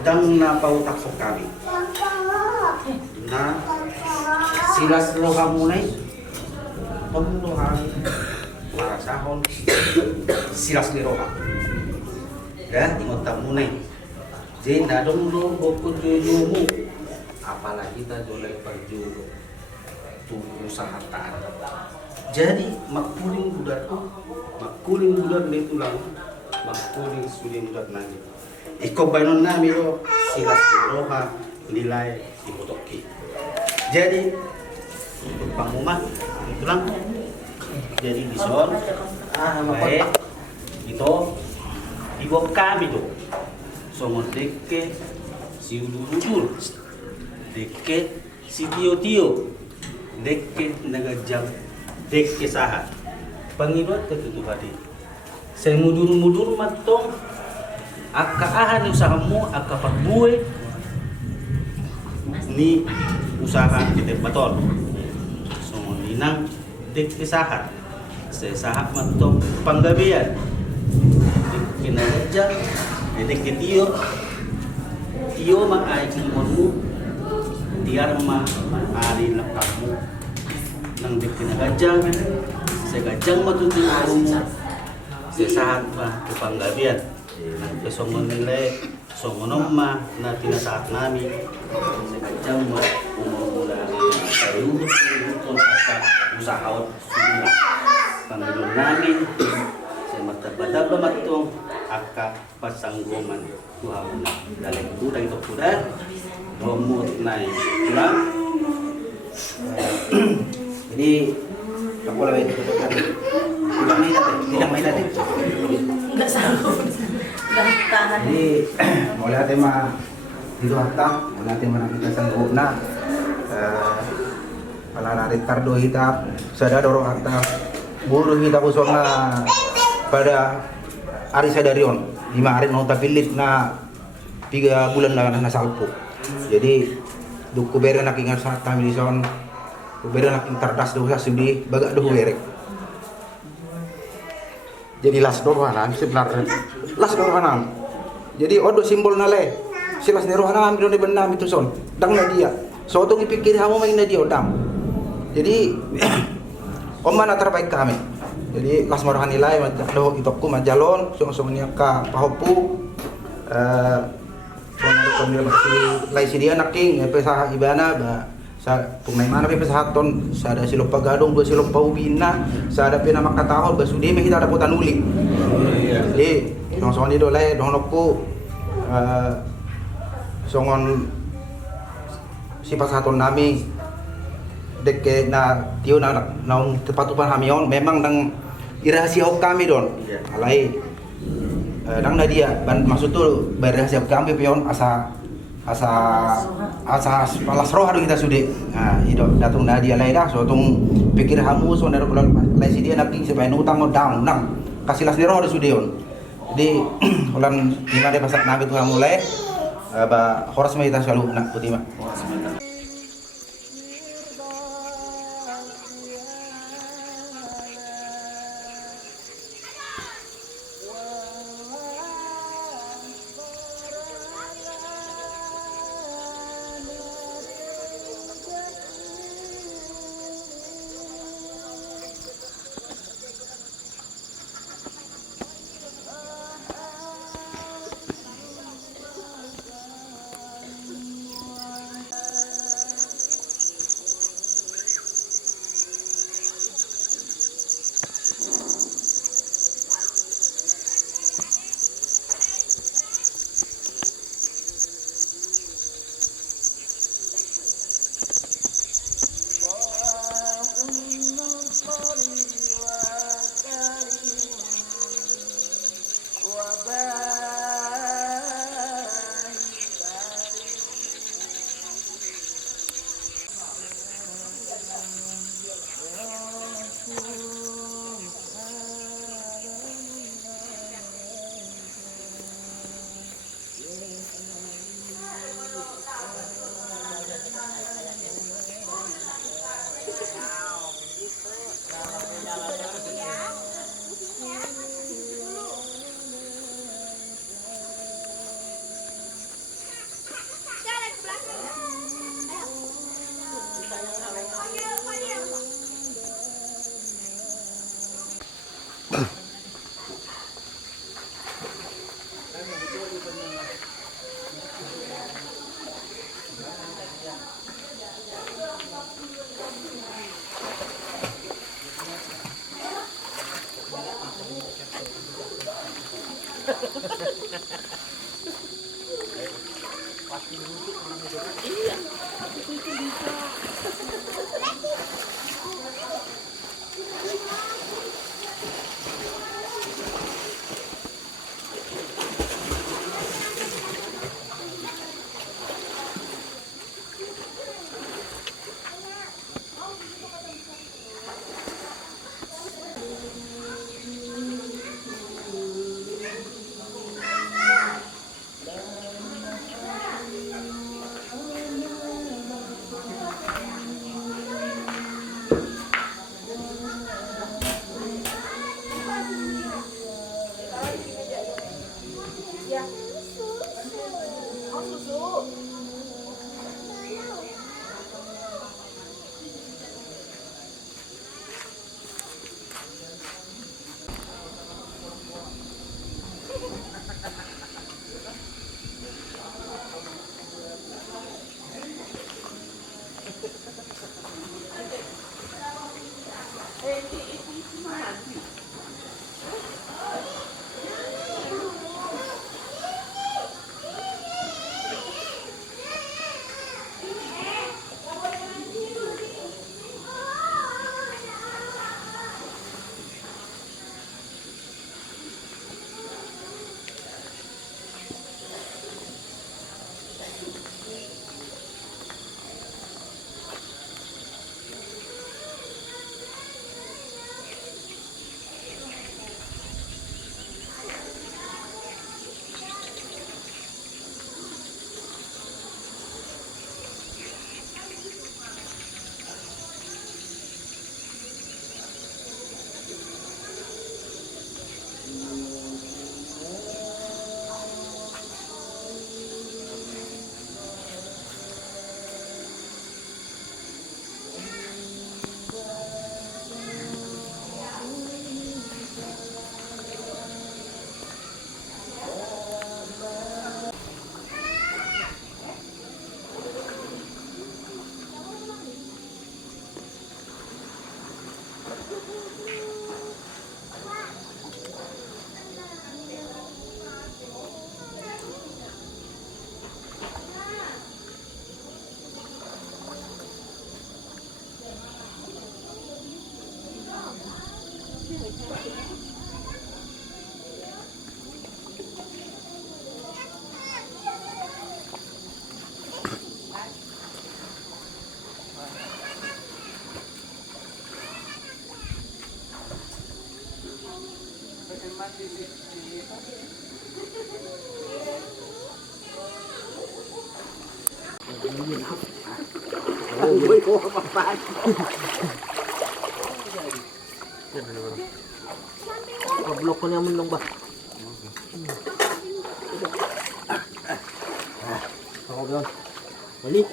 Dan napautak sa kami na silas roha munay pagluhan para sahon silas ni roha dan ingot munay jadi nadong lo bokun jujumu apalagi kita dolay perjudo tu usaha taat jadi makuling budak nito lang makuling suling budak nani ikaw banon namin lo silas ni roha nilai dipotoki. Jadi untuk pangumah itu lang. Jadi bison, baik itu ibu kami tuh. Somos deke si udur, deke si tio, deke nagajam, deke sahat. Pangibot ketutup hati. Saya mudur matong, akaahan usahamu, akapagbuhay ni usaha kita betul. So ninang dik isahat. Sa sahat matong panggabian. Dik kinagajang, dik tiyo maay kimonmu. Tiar maari lakakmu. Nang dik kinagajang, sa gajang matutunan mo. Sa sahat pa panggabian. Nang kesongon nilay songonom ma na tinasaat namin sa kajang mo umumula sa lubos sa usahaot sila Panginoon namin sa matabadaba matong aka pasanggoman Tuhan na daling tutang ito kuda romot na tulang jadi ako lang ito tidak main natin enggak sanggup. Jadi mulai natin dito hata, mulai natin kita sanggup na ala Ricardo hita, sada dorong hata, buru hita kusong na pada hari sadarion, 5 hari nang tapilit na 3 bulan na nasalpo. Jadi duku bere nak ingat sa kami dison, bere nak tardas do sa sudi baga do berek. Jadi las dorhanan sebenarnya las dorhanan jadi odo simbol nale silas ni rohanam do ni benam itu son dang na dia so tong ipikir hamo main na dia odam jadi omana terbaik kami jadi las morhan nilai do itokku majalon song niya ka pahopu pemilih masih lai sidia naking pesa ibana ba sa pungnay mana pe pesahaton sa ada silop pagadong dua silop paubina sa ada pina makatahon basudi me kita dapat anuling jadi songon itu le donokku songon si pasahaton nami deke na tio na naung tepatupan hamion memang nang irahasia kami don alai nang na dia maksud tu berahasia kami pion asa palas roh kita sudah nah itu datung dia lain dah so tung pikir hamu so nero pulang lain si dia naking supaya utang modang nang kasih las roh sudah on jadi ulan lima dia pasak nabi tuh mulai ba horas mah kita selalu nak putih mah Ya. Oh, susu. Blok ko naman lang ba? Ako doon. Balik.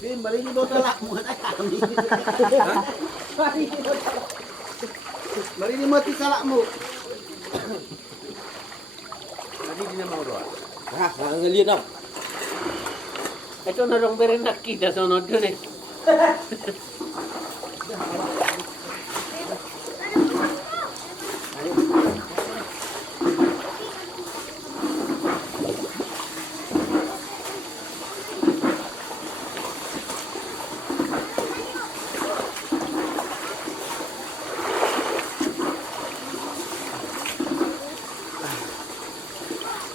Din, balik mo talak mo na kami. Balik mo ti talak mo. Hindi din naman ako. Ha, nangalit ako. Ito na lang pero nakita sunod dun eh.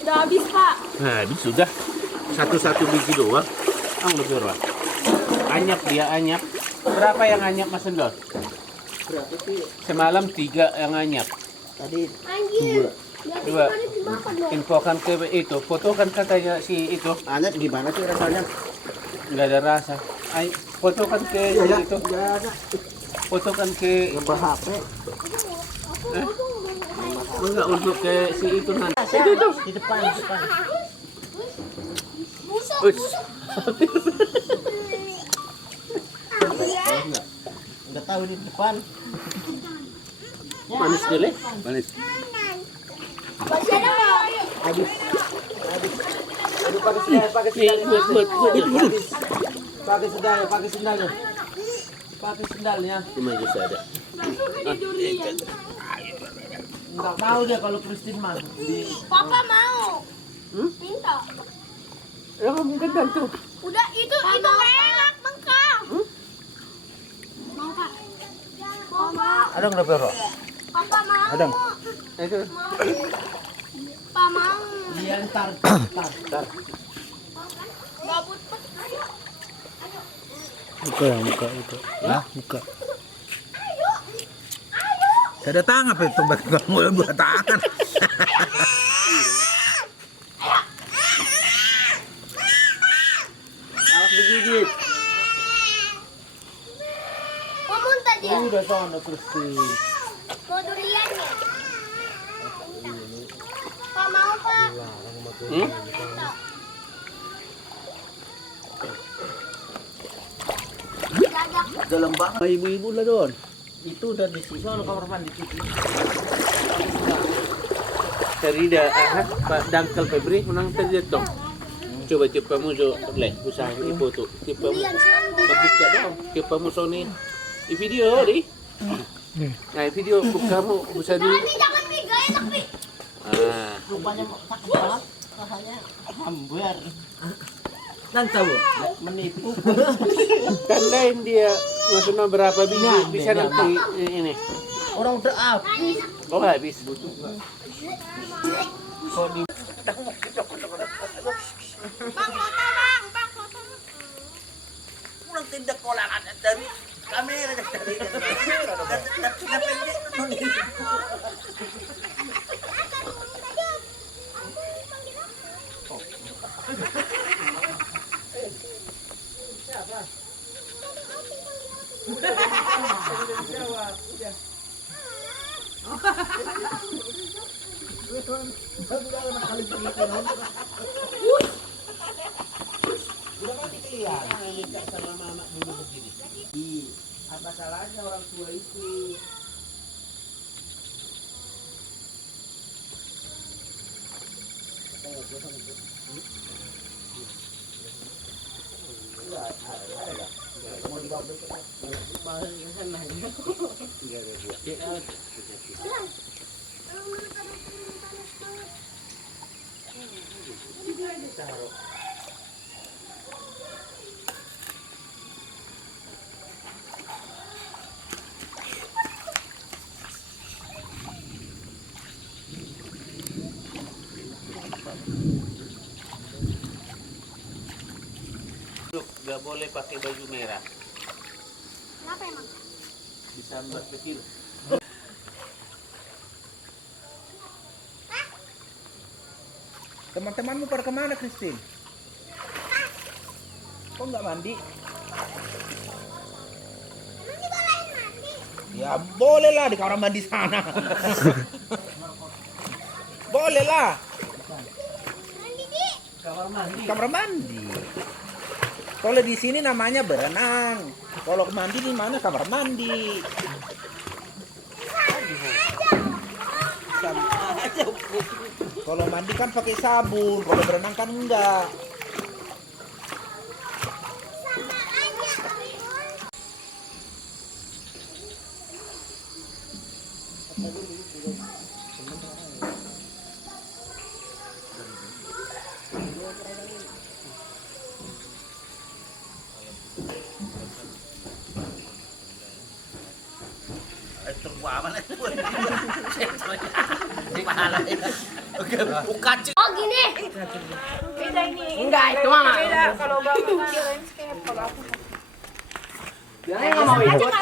Udah habis, Pak. Nah, habis sudah. Satu-satu biji doang. Ang lebih berapa? Anyap dia, anyap. Berapa yang anyap Mas Endor? Berapa sih? Semalam 3 yang anyap. Tadi Anjir. Dua. Infokan ke itu, fotokan katanya si itu. Anyap gimana sih rasanya? Nggak ada rasa. Ay, fotokan ke itu. Fotokan ke HP. enggak untuk ke si itu nanti. Itu di depan, di depan. Uts. Enggak tahu di depan. Manis dulu. Manis. Masih ada nggak? Habis. Aduh, pakai sendalnya, Buat. pakai sendalnya, pakai sendalnya. Pakai sendalnya. Cuma bisa ada. Enggak mau dia kalau Kristin mah. Papa mau. Minta. Ya mungkin bantu. Udah itu enak bengkak. Mau Pak? Mau Pak? Ada nggak pero? Papa mau. Ada. Itu. Papa mau. Iya ntar. Gabut Pak. Buka itu. Hah? Buka. Saya datang apa itu mulai buat tangan. Awas digigit. Mau muntah dia. Udah sana Kristin. Mau durian ya? Hmm? Dalam bang. Ibu-ibu lah Don. Itu udah di sini. kamar mandi cuci. Terida, Pak Dangkal Febri menang tadi dong. Coba tipe mo jo leh usaha ipo tu. Tipe mo. Mabuka daw. Tipe mo Sony. I-video di. Nah, video buka mo bisa di. Ini jangan bigay, enak nih. Ah, Rupanya sakit banget. Rasanya hambar. Nanti menipu. kan lain dia maksudnya berapa biji bisa nanti ini. Orang udah up. Oh habis. Kok di Bang, foto bang, foto. Orang tindak kolangan dari kamera dari sama mama dulu begini. Apa salahnya orang tua itu? Gak boleh pakai baju merah. Kenapa emang? Bisa berpikir. Teman-temanmu pada kemana, Christine? Kok nggak mandi? Ya boleh lah di kamar mandi sana. Boleh lah. kamar mandi. Kamar mandi. Kalau di sini namanya berenang. Kalau mandi di mana kamar mandi? Kalau mandi kan pakai sabun, kalau berenang kan enggak. Oh gini. Beda ini. Enggak, itu mah. Beda kalau bapak landscape kalau aku. Jangan nggak mau ikut.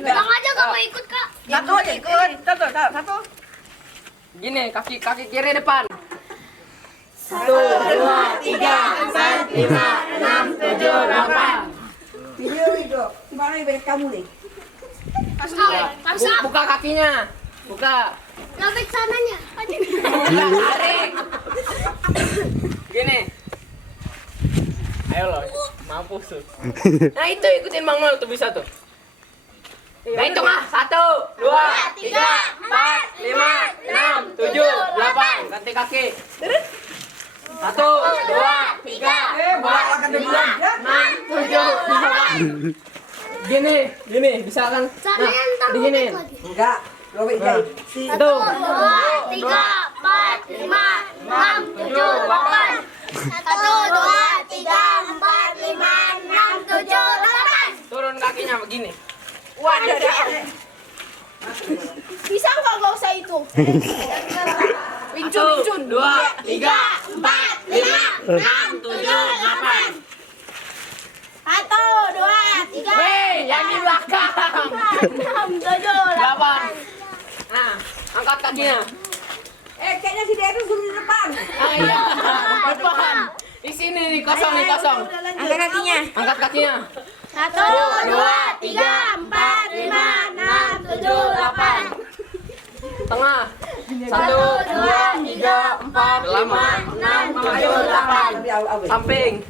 Bang aja gak mau ikut, Kak. Satu aja ikut. Satu. Gini, kaki kiri depan. 1, 2, 3, 4, 5, 6, 7, 8. Video itu, gimana ibarat kamu nih? Paksa. Buka kakinya. Buka. Lewat sananya. Buka, tarik. Gini. Ayo loh, mampu sus. Nah itu ikutin Bang Nol tuh bisa tuh. Nah hitung ah, 1, 2, 3, 4, 5, 6, 7, 8. Ganti kaki. 1, 2, 3, 4, 5, 6, 7, 8. Gini, bisa kan? Sananya ntar digini. lagi. Enggak, Robek jahit. 1, 2, 3, 4, 5, 6, 7, 8. 1, 2, 3, 4, 5, 6, 7, 8. Turun kakinya begini. Waduh. Bisa nggak usah itu? Wincun. 2, 3, 4, 5, 6, 7, 8. 1, 2, 3. Hei, yang di belakang. 6, 7, 8. Nah, angkat kakinya. Kayaknya si Deru suruh di depan. Ayo, depan. Di sini nih, kosong nih, kosong. Angkat kakinya. Angkat kakinya. 1, 2, 3, 4, 5, 6, 7, 8. Tengah. 1, 2, 3, 4, 5, 6, 7, 8. Samping.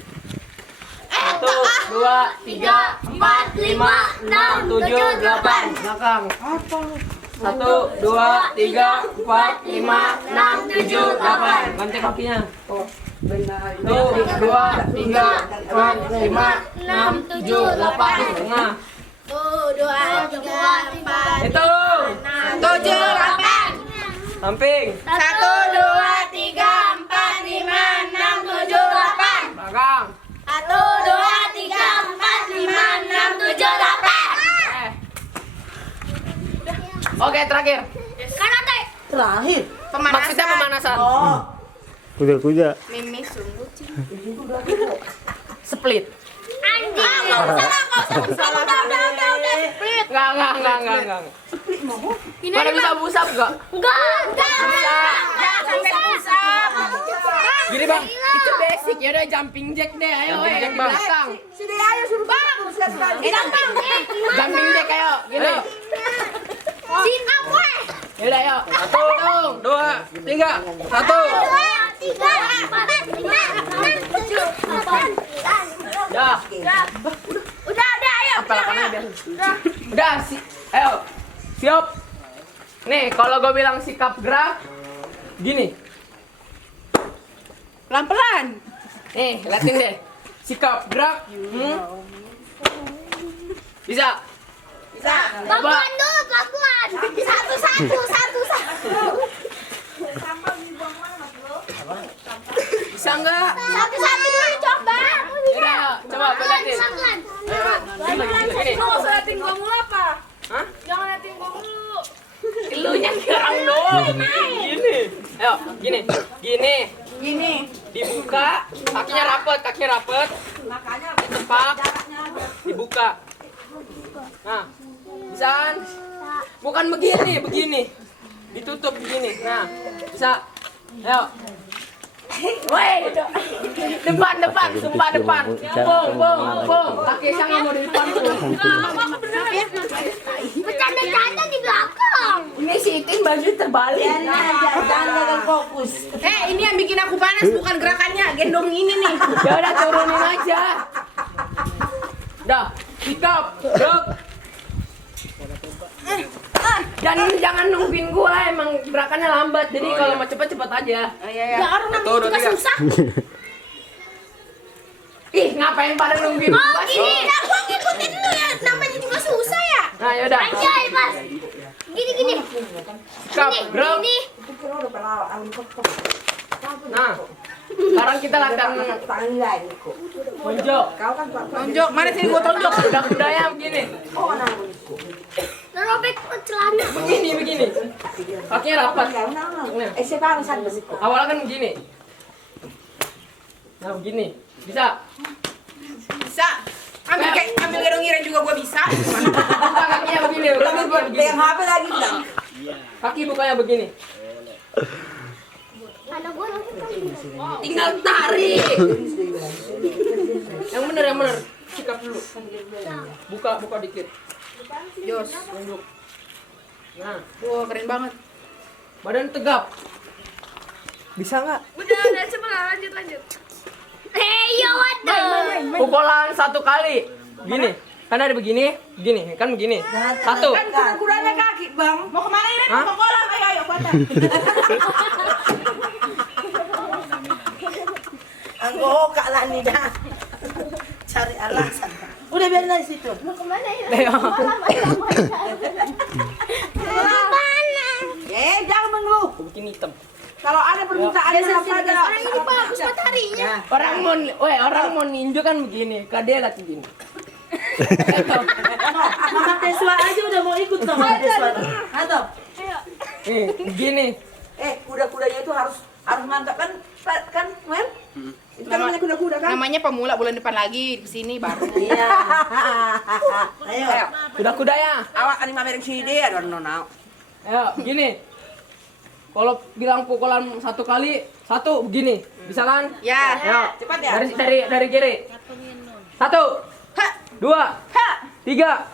1, 2, 3, 4, 5, 6, 7, 8. Belakang. 1, 2, 3, 4, 5, 6, 7, 8. Ganti kakinya. 1, 2, 3, 4, 5, 6, 7, 8. Tengah. 1, 2, 3, 4, Hitung. 7, 8. Samping. 1, 2, 3, 4, 5, 6, 7, 8. Belakang. 1, 2, 3, 4, 5, 6, 7, 8. Oke, terakhir. Karate. Terakhir. Maksudnya pemanasan. Kuda-kuda. Mimi sungguh sih. Split. Anjing. Enggak usah. Udah. Split. Enggak. Pada bisa busap enggak? Enggak. Gini, Bang. Itu basic. Ya udah jumping jack deh. Ayo, Jumping jack, di Bang. belakang. Sini ayo suruh bang. Sekali. Jumping jack ayo. Gini. Sit up, weh. Ya udah, ayo. 1, 2, 3. 1. 2, 3, 4, 5, 6, 7, 8. Dah. Udah, ayo. Apel kanan biar. Udah, ayo. Siap. Nih, kalau gue bilang sikap gerak gini. Pelan-pelan. Nih, liatin deh. Sikap gerak. Bisa. Pelan dulu, pelan. Satu. Bisa enggak? Satu dulu, coba. Ya, coba gue liatin. Pelan. Gini. Nggak usah liatin gua mulu apa? Hah? Jangan liatin gua mulu. Lu yang gerak dong. Gini. Ayo, gini. Dibuka, kakinya rapet. Makanya Ditepak, dibuka. Nah, bisa? Bukan begini. Ditutup begini. Nah, bisa. Ayo. Woi, depan, sumpah depan. Pung. Kaki sang yang mau di depan. Bercanda-canda di belakang. Ini si Itin baju terbalik. jangan gagal fokus. Ini yang bikin aku panas bukan gerakannya, gendong ini nih. Ya udah turunin aja. Dah, sikap, gerak. Dan jangan nungguin gua, emang gerakannya lambat. Jadi kalau mau cepet aja. Ya orang namanya juga susah. Ih, ngapain pada nungguin Oh gua gini, sih? aku ngikutin lu ya. Namanya juga susah ya. Nah, yaudah. Anjay, Mas. Gini. Sikap, gerak. Gini. Nah, sekarang kita latihan tonjok. Tonjok, mana sini gua tonjok. Kuda-kudanya begini. Robek celana. Begini. Kakinya rapat. Nah, awalnya kan begini. Nah, begini. Bisa. Ambil gendong Iren juga gua bisa. Buka kakinya begini. Yang HP lagi bilang. Kaki bukanya begini. Anak gua nanti kan. Tinggal tarik. Yang bener. Sikap dulu. Buka dikit. Jos. Tunjuk. Nah, Wah, keren banget. badan tegap. Bisa nggak? Udah coba lanjut. Yo, what the? Pukulan 1 kali. Gini. Kan ada begini. Kan begini. 1. Kan kudanya kaki, Bang. Mau kemana Iren? Hah? Mau kolam? Ayo, kuatan. Anggoka lah nih dah. Cari alasan. Udah biarin aja situ. Mau kemana ya? Ayo. Jangan mengeluh. Bikin hitam. Kalau ada permintaan apa ada. Orang ini bagus mataharinya. Orang mau ninju kan begini. Kadel lagi gini. Mama Teswa aja udah mau ikut sama Teswa. Atau Nih, begini. kuda-kudanya itu harus mantap kan Men? Itu kan namanya kuda-kuda kan? Namanya pemula bulan depan lagi di sini baru. Iya. Ayo. Kuda-kuda ya. Awak ani mamereng sini ada nona. Ayo, gini. Kalau bilang pukulan 1 kali, 1 begini. Bisa kan? Ya. Ayo. Cepat ya. Dari kiri. 1, 2, 3,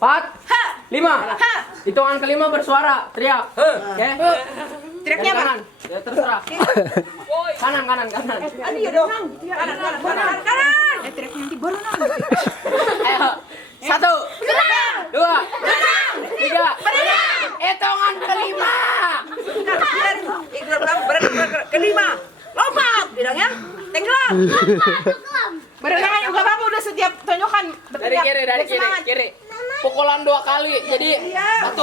4, 5, Hitungan kelima bersuara, teriak. Oke? Teriaknya apa? Kanan. Ya terserah. Kanan. Aduh ya dong. Kanan. Teriaknya nanti baru nang. Ayo. 1, 2, 3. Hitungan kelima. Kelima. Lompat. Bilangnya. Tenggelam. Berenang juga Bapak udah setiap tonjokan Dari kiri. Pukulan 2 kali. Jadi 1.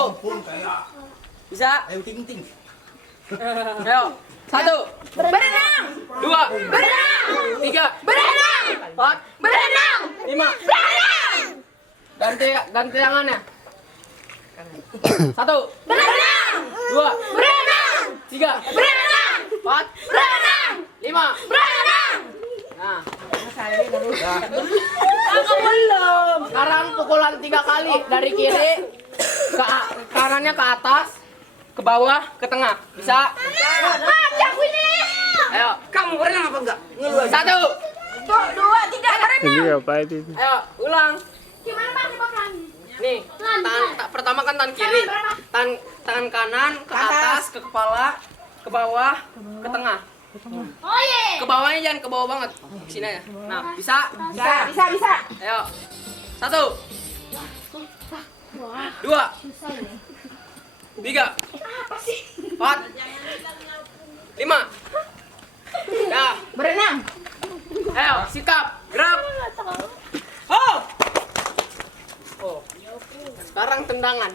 Bisa? Ayo ting. Ayo. 1. Berenang. 2. Berenang. 3. Berenang. 4. Berenang. 5. Berenang. Ganti tangannya. 1. Berenang. 2. Berenang. 3. Berenang. 4. Berenang. 5. Berenang. Nah, Aku belum. sekarang pukulan 3 kali dari kiri ke kanannya ke atas, ke bawah, ke tengah. Bisa? Aku ini. Ayo. Kamu berenang apa enggak? 1. 2, 3 berenang. Ini apa itu? Ayo, ulang. Gimana Bang? Coba pelan. Nih, pertama kan tangan kiri, tangan kanan ke atas, ke kepala, ke bawah, ke tengah. Oh iya. Ke bawahnya jangan ke bawah banget. Sini aja. Nah, bisa? Bisa. Ayo. 1. 2. 3. 4. 5. Dah. Berenang. Ayo, sikap. Gerak. Oh. Sekarang tendangan.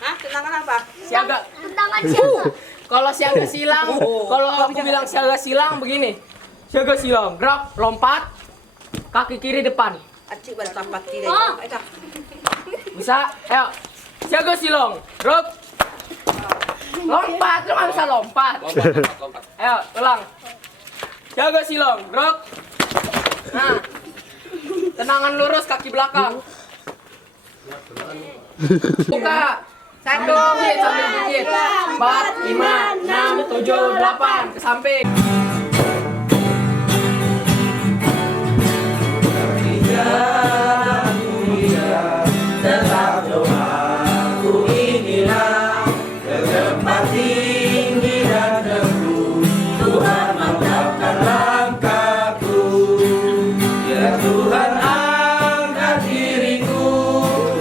Hah? Tendangan apa? Siaga. Tendangan siapa? Kalau siaga silang, kalau aku bilang siaga silang begini. Siaga silang, gerak, lompat, kaki kiri depan. Acik pada tempat kiri. Oh. Bisa? Ayo. Siaga silang, gerak. Lompat, lu nggak bisa lompat. Ayo, ulang. Siaga silang, gerak. Nah. Tendangan lurus kaki belakang. Buka. 1, gigit sambil gigit. 4, 5, 6, 7, 8 ke samping. Tetap doaku inilah ke tempat tinggi dan teguh. Tuhan mantapkan langkahku. Ya Tuhan angkat diriku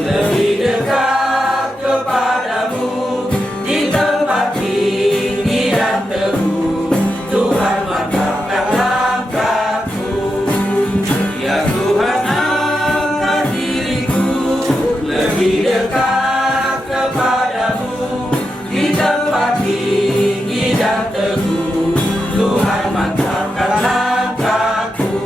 lebih dekat kepadamu di tempat tinggi dan teguh. Tuhan mantapkan langkahku. Ya Tuhan angkat diriku lebih dekat kepadamu di tempat tinggi dan teguh. Tuhan mantapkan langkahku.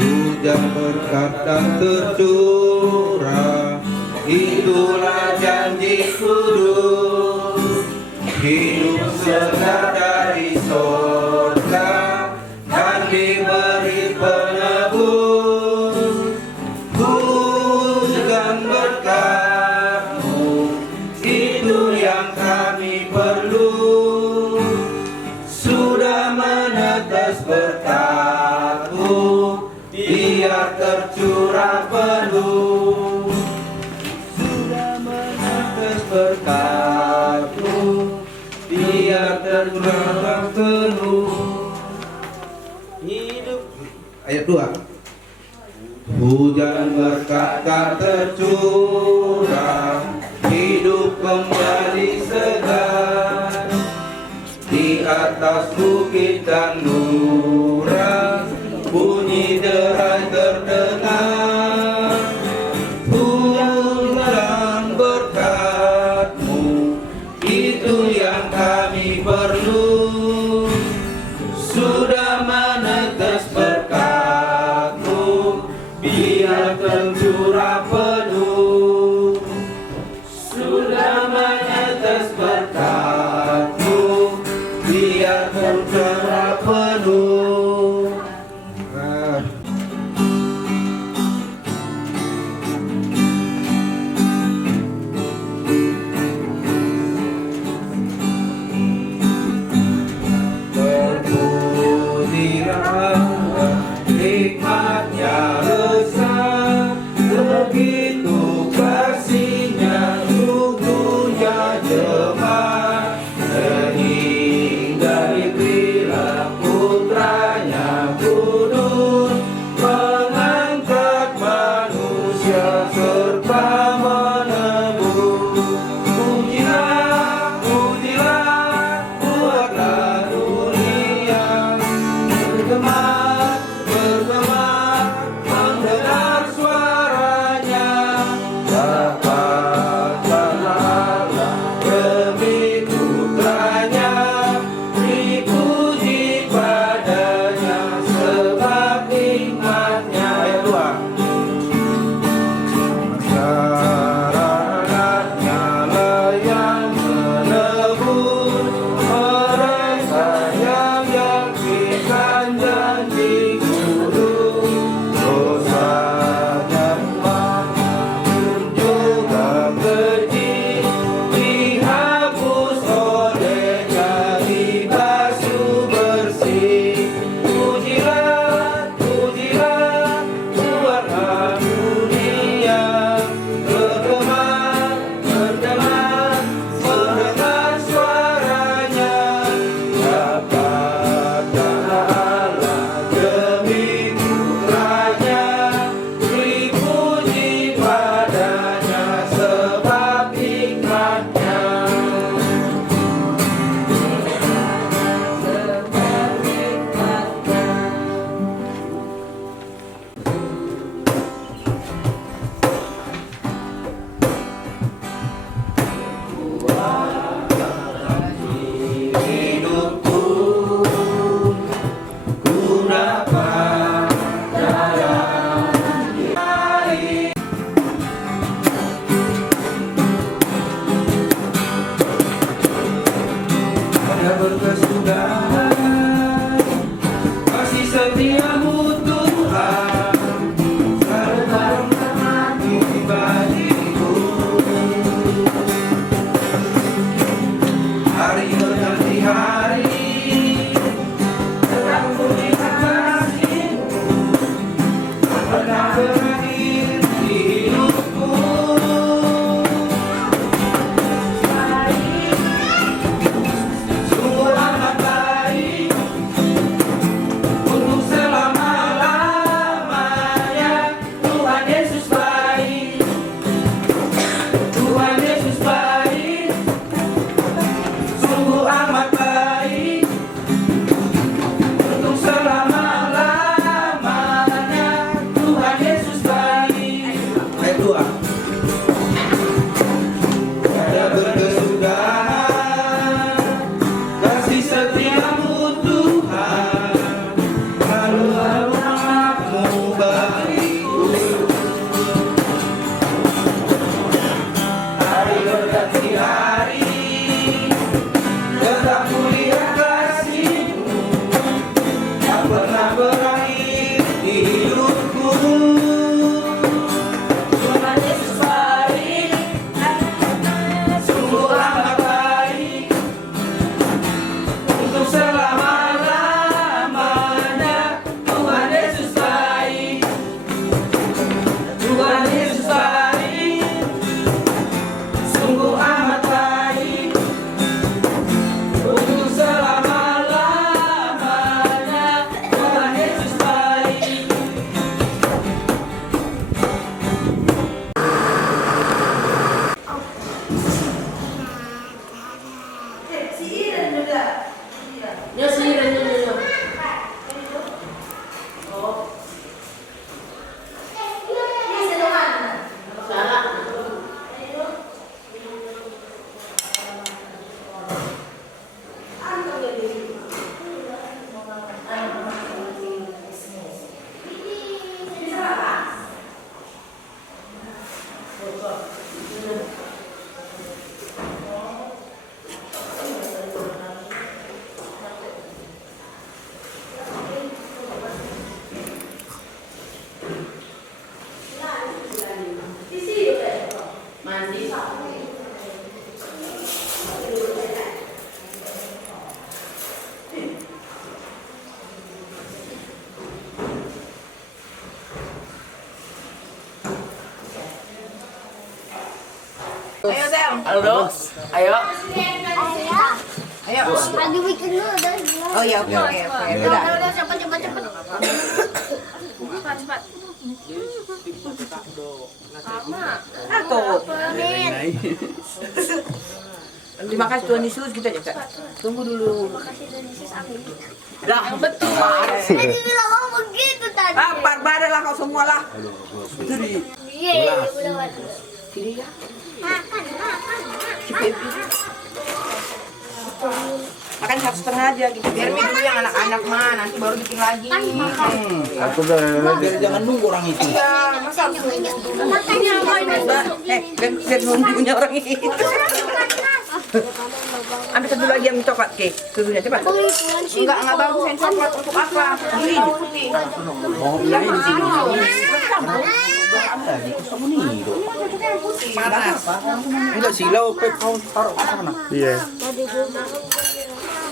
Hujan berkat dan tercurah, itulah janji kudus. Hidup segar dari sorga dan diberi penebus. Hujan berkat-Mu, itu yang kami perlu. Sudah menetes berkat-Mu, biar tercurah penuh. Sudah menetes berkat-Mu, biar tercurah penuh. Hidup. Ayat 2. Hujan berkat tak tercurah, hidup kembali segar. Di atas bukit dan lurah, bunyi derai terdengar. Hujan berkat-Mu, itu yang kami perlu. Sudah menetes berkat-Mu, biar tercurah penuh. Sudah menetes berkat-Mu, biar tercurah penuh. ada berkesudahan, kasih setiamu Tuhan, selalu merahmati pribadiku. Hari berganti hari, tetap ku lihat kasih-Mu, tak pernah berakhir di hidupku. Sungguh amat baik untuk selama-lamanya. Tuhan Yesus baik, Tuhan Yesus baik, sungguh amat baik untuk selama-lamanya. Tuhan Yesus baik. Ayat 2. Ada berkesudahan, kasih setiamu Tuhan, lalu rahmat-Mu bagiku. Hari berganti hari, tetap ku lihat kasih-Mu, tak pernah berakhir di hidupku. Tuhan Yesus baik, sungguh amat baik untuk selama-lamanya. Tuhan Yesus baik, Tuhan Yesus baik, sungguh amat baik untuk selama-lamanya. Tuhan Yesus baik. Ya sih, Ayo, Sel. Halo, ayo. Ayo. Lagi bikin dulu dah. Oh iya, oke. Udah. Cepat. Cepat. Takut. Amin. Terima kasih Tuhan Yesus, kita aja. Tunggu dulu. Makasih Tuhan Yesus, amin. Yang betul. Tadi bilang kamu begitu tadi. Badalah kau semua lah. Iya, udah. Sini ya. Makan. Makan 1,5 aja gitu. Biar dulu yang anak-anak mah, nanti baru bikin lagi. Aku dah. Biar jangan nunggu orang itu. Iya, masa harus Makannya apa ini? lihat nunggunya orang itu. Ambil satu lagi yang coklat, Ki. Susunya cepat. Enggak bagus yang coklat untuk apa? Ini. Yang di sini. Panas. Enggak silau, Pep, kau taruh ke sana. Iya.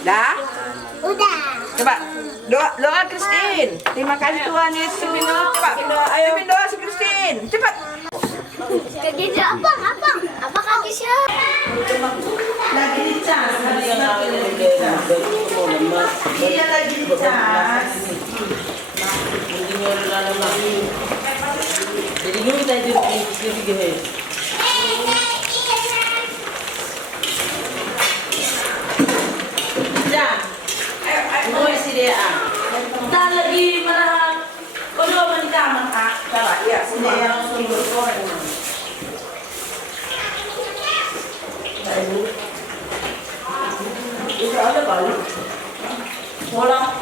Dah? Udah. Coba. Doa Christine. Terima kasih Tuhan Yesus. Cepat. Ayo pimpin doa si Christine. Cepat. Kaki siapa? Apa kaki siapa? Lagi dicas, iya lagi dicas. Jadi gini kita jadi gini. Ayo, isi dia. Kita lagi mana? Kalau menikah maka, coba ya, sini yang sumber koreng. Itu ada kali. Bola.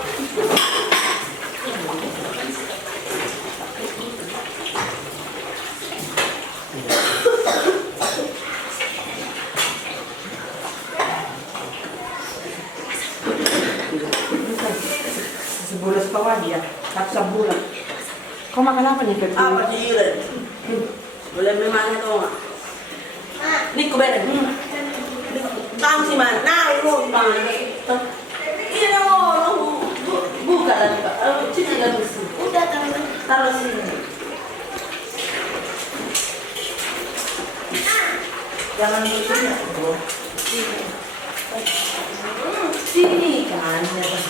Sebulan bawah dia, satu bulan. Kau makan apa nih, Pep? Apa sih iran? Boleh memang itu nggak? Ini kuberen. Kamu sih mana? Nah, lu mana? Iya lo, buka lagi pak. Sini lagi sini. Udah taruh sini. Jangan begini. Sini kan, ya pas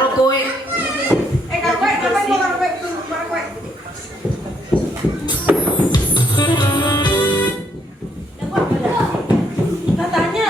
taruh kue. Ngapain mau taruh kue? Taruh kue. Katanya.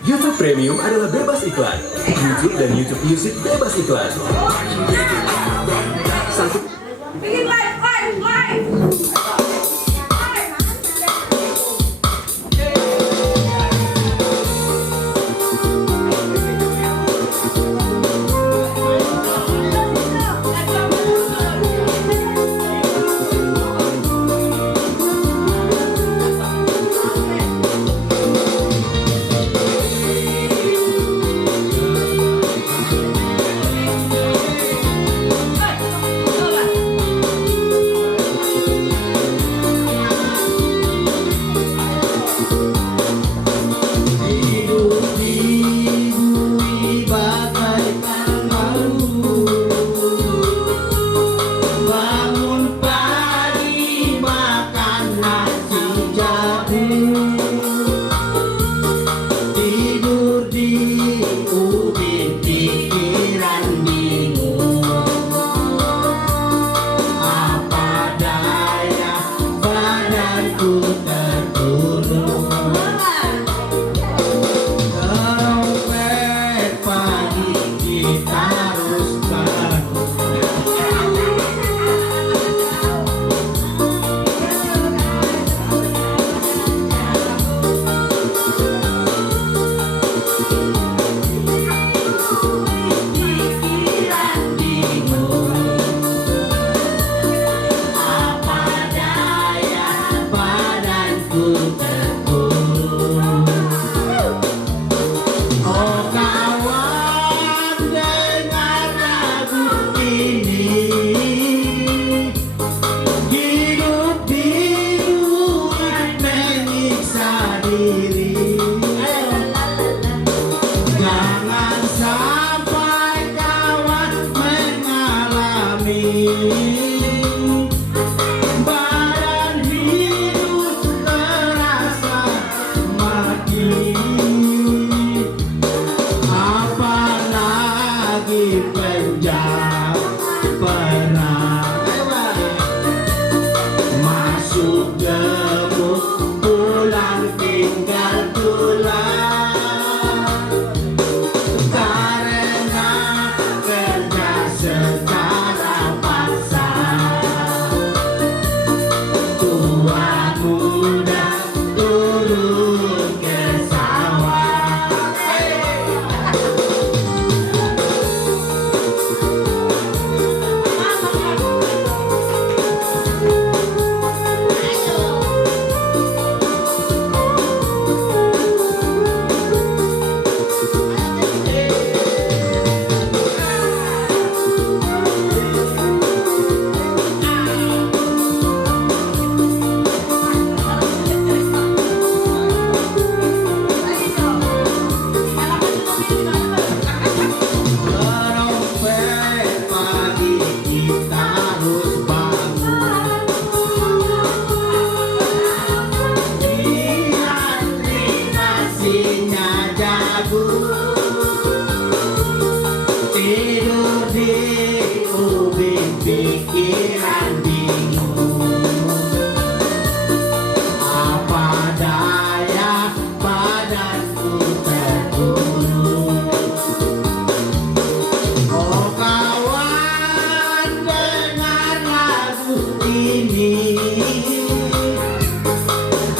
YouTube Premium adalah bebas iklan. YouTube dan YouTube Music bebas iklan. Bikin live.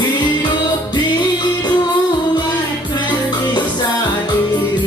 Hidup dibuat menyiksa diri.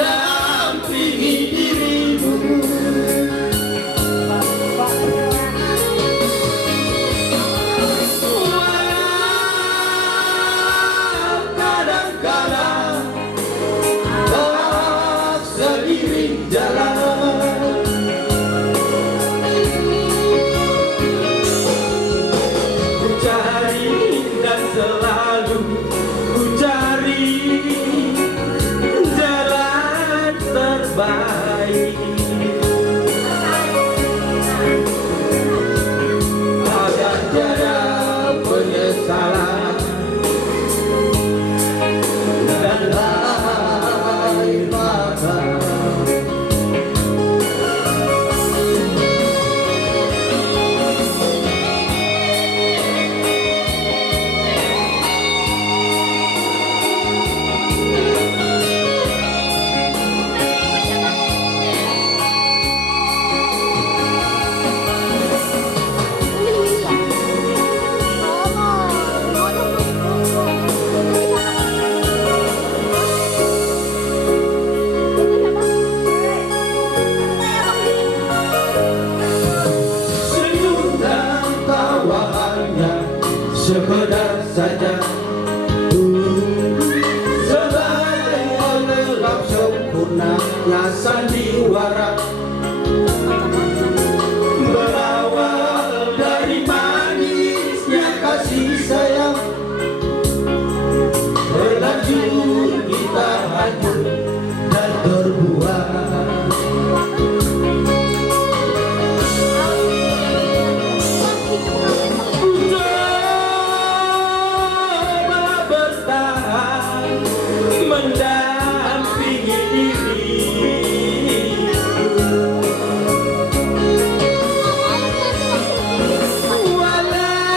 mendampingi dirimu. Kadang-kadang tak seiring jalan, ku cari dan selalu ku cari jalan terbaik agar tiada penyesalan dan air mata. Senyum dan tawaannya sekedar saja sebagai pelengkap sempurnanya sandiwara, berawal dari manisnya kasih sayang, berlanjut kita hanyut dan terbuang. Coba bertahan mendampingi diri, walau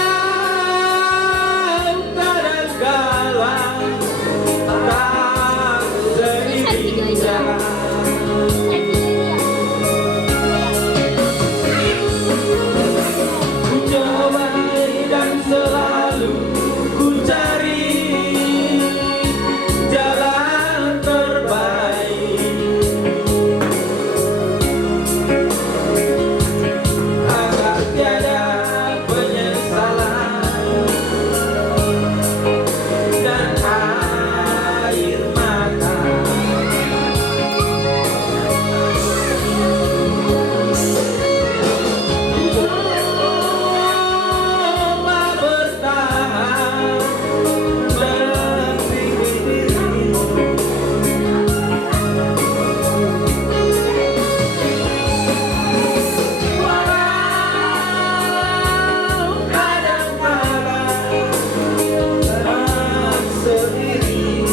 kadangkala tak seiring jalan. Ku coba dan selalu ku cari jalan terbaik agar tiada penyesalan dan air mata. Coba bertahan mendampingi dirimu, walau kadang-kadang tak seiring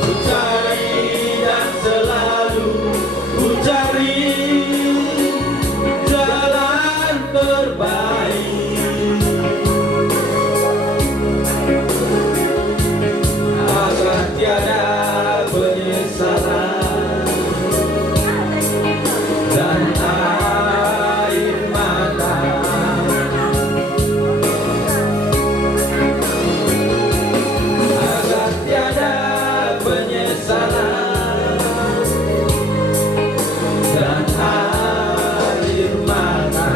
ku cari dan selalu ku cari jalan terbaik agar tiada penyesalan dan air mata. Agar tiada penyesalan dan air mata.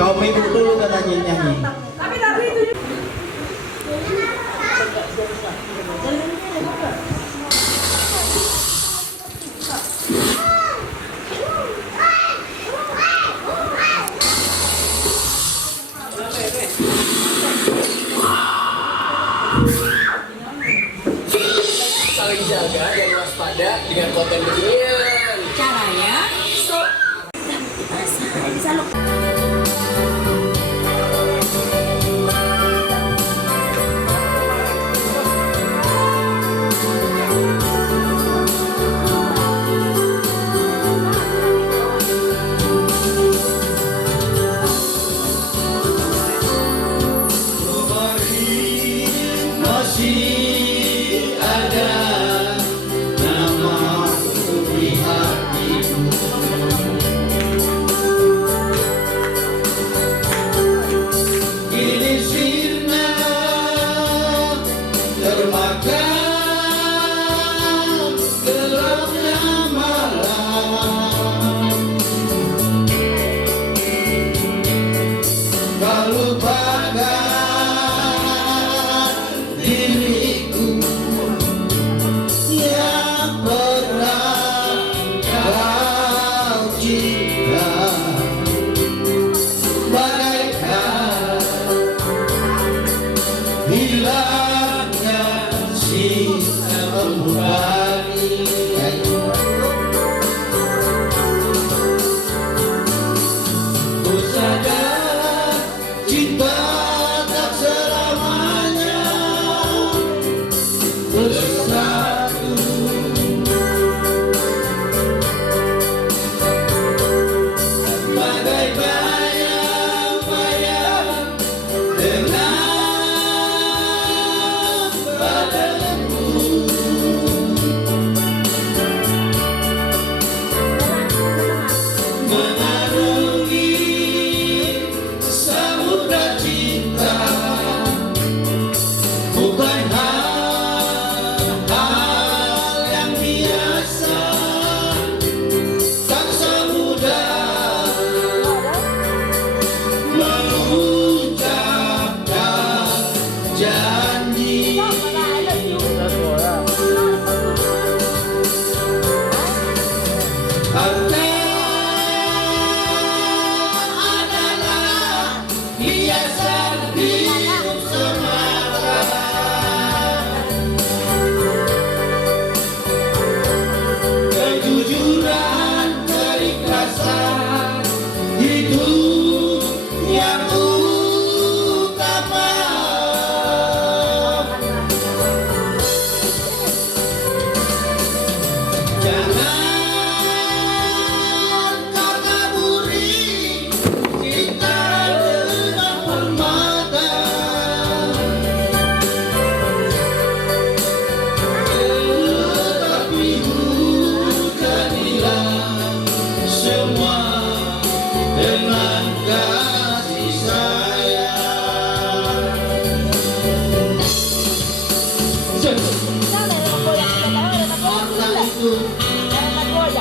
Kau ibu dulu katanya nyanyi. Saling jaga dan waspada dengan konten beginian. Caranya, Masih ada nama di hati.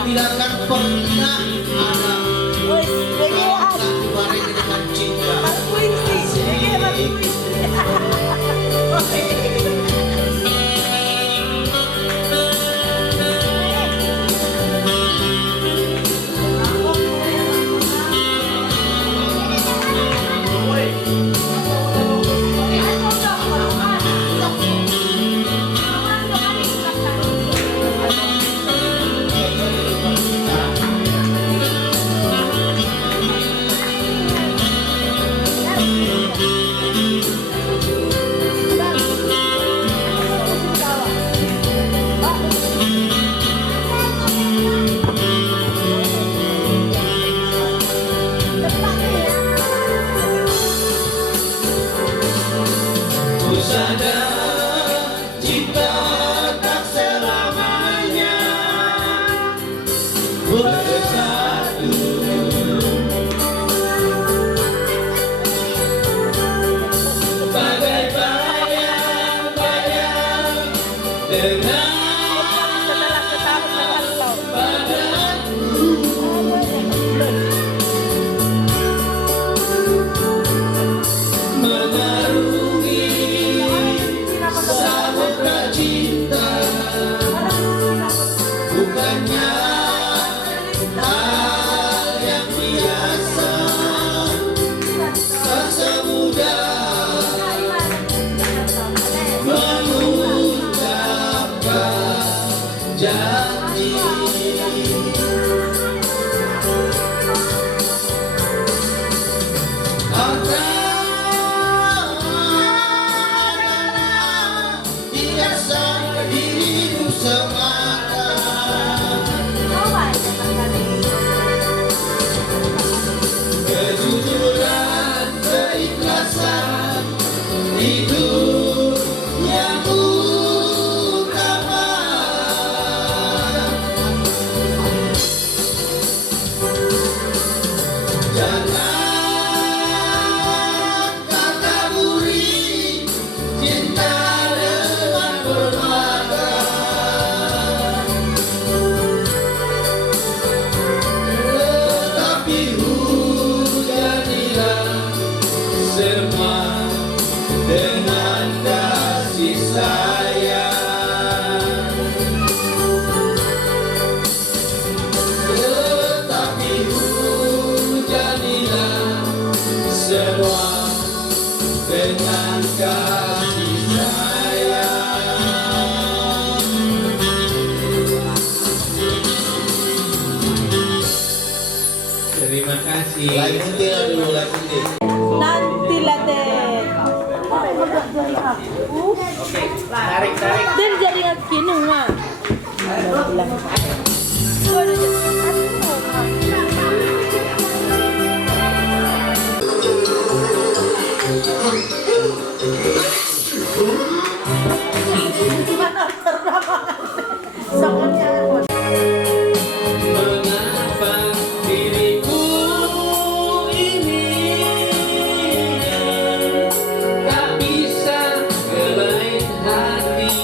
bila kan pernah ada tak dibarengi dengan cinta. Terima kasih. Nanti lah deh. Tarik. Dan jadi kini mah. Mengapa diriku ini tak bisa ke lain hati?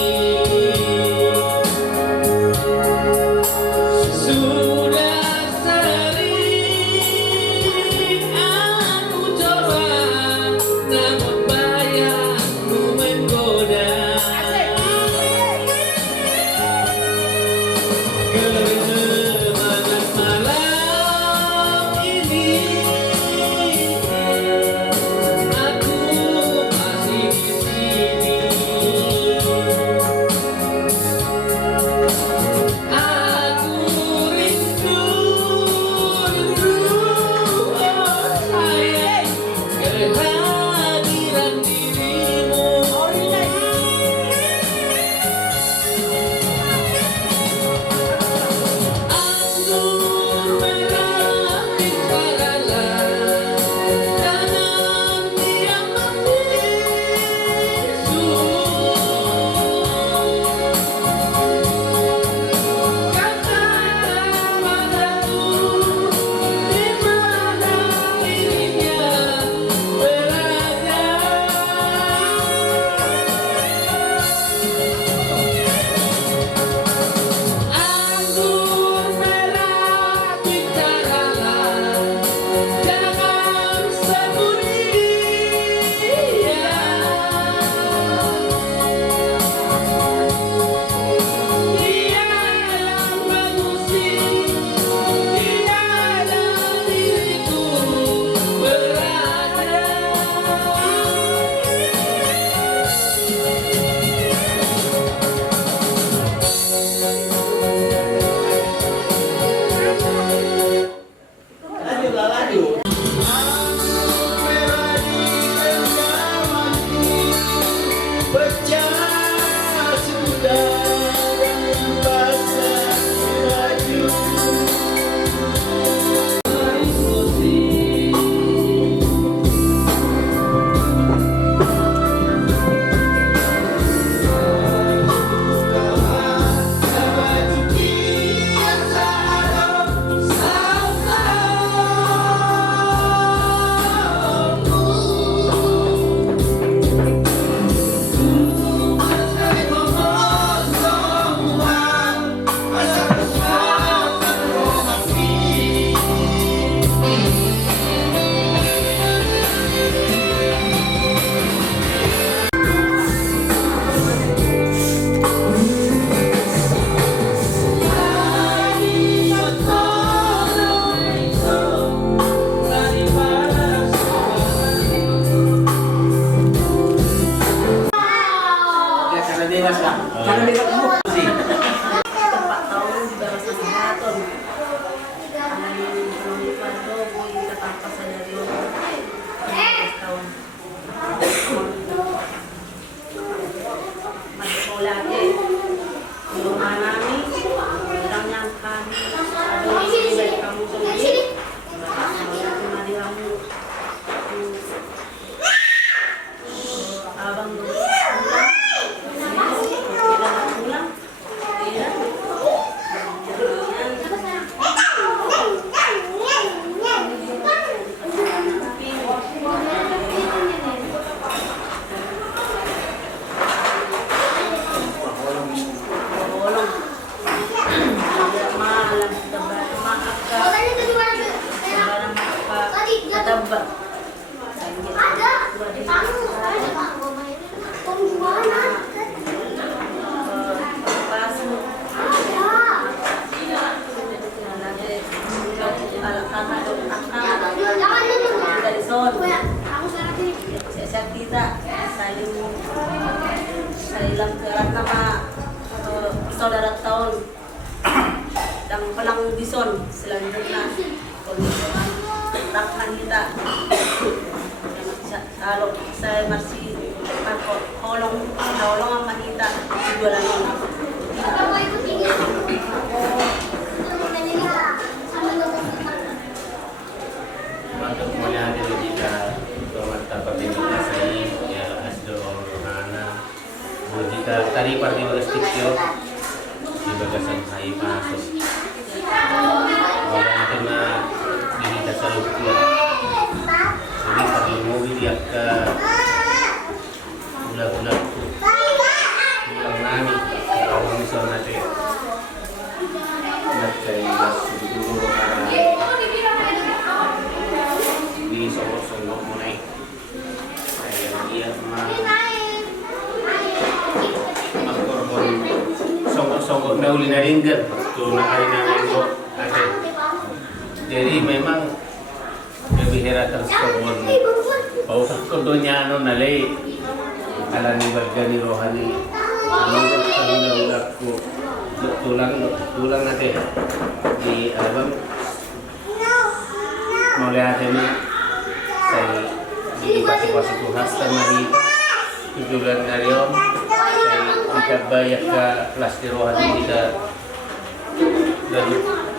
kondisyon selanjutnya. Takkan kita kalau saya masih tolong sama kita jualan ini. Untuk melihat jika mata pertimbangan saya ya asdo rohana jika tadi partai stikyo di bagasan saya masuk orang kena diri dasar rupiah jadi perlu mobil dia ke bulan-bulan bulan nami kalau misalnya nanti dulu di songkok mulai dia korban songkok nauli naringger tuh nakali naringgo ada jadi memang lebih heran tersebut bau kodonya anu nalai alani bergani rohani anu aku tulang nanti di album mulai ada nih saya di pasi-pasi Tuhan semahi 7 bulan dari om saya kita bayar ke kelas di rohani kita dan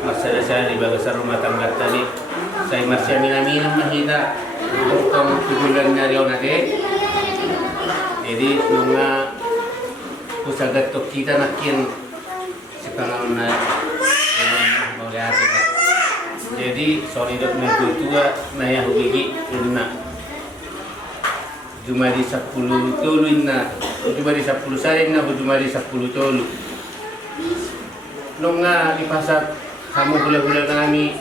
masa saya di bagasan rumah tangga tadi saya masih minum mahita untuk 7 bulan dari om nanti jadi nunga usaha tok kita nakin sekarang na mulai ada jadi sorry dok minggu tua naya hubigi inna cuma di 10 tolu inna cuma di 10 saya inna cuma di 10 tolu nunga di pasar kamu gula-gula kami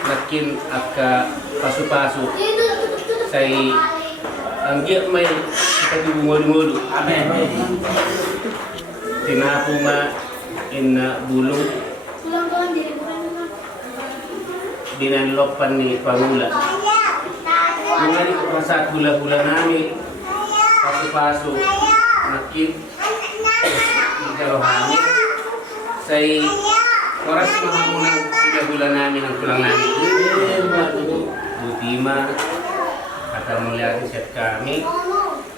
makin aka pasu-pasu saya anggap may kita dibungol-ngol amen tinapo ma inna bulong dinanlopan ni Pangula. Mengali pasat gula-gula nami pasu-pasu makin rohani saya oras mahamunang gula-gula nami ng tulang nami butima akan melihat set kami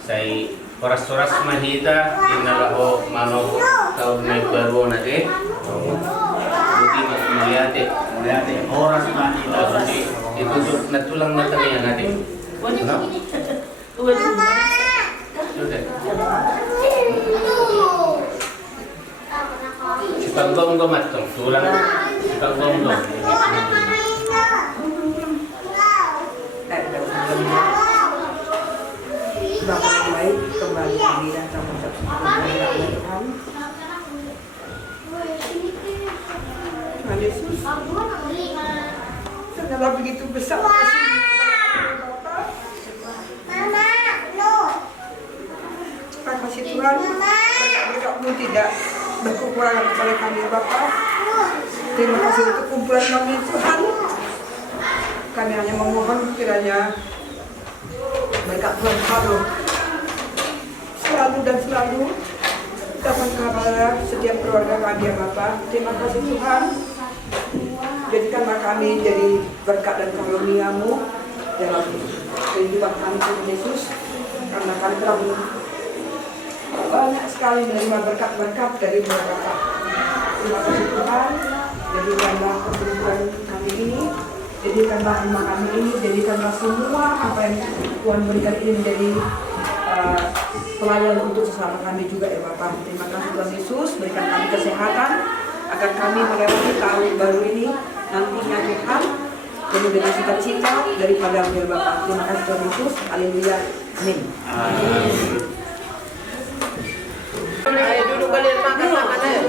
saya oras-oras mahita inalaho mano tahun may baru nate butima melihat Oras mahita itu natulang mata niya natin. Si Panggong matong tulang si Panggong. Bapak yang baik kembali lagi datang mengucapkan Tuhan. Tuhan Yesus adalah begitu besar kasih Bapak. Terima kasih Tuhan, berkat-berkat-Mu tidak berkekurangan kepada kami Bapak. Terima kasih untuk kumpulan kami Tuhan. Kami hanya memohon kiranya berkat Tuhan selalu dan selalu dapat kepada setiap keluarga kami ya Bapak. Terima kasih Tuhan. Jadikanlah kami jadi berkat dan karunia-Mu dalam kehidupan kami Tuhan Yesus. Karena kami telah banyak sekali menerima berkat-berkat dari Bapak. Terima kasih Tuhan. Jadikanlah perkumpulan kami ini, jadikanlah rumah kami ini, jadikanlah semua apa yang Tuhan berikan ini menjadi pelayanan untuk sesama kami juga ya Bapak. Terima kasih Tuhan Yesus, berikan kami kesehatan agar kami melewati tahun baru ini nantinya Tuhan penuh dengan sukacita daripada ya Bapak. Terima kasih Tuhan Yesus, haleluya, amin. Ayo duduk kalian makan aja.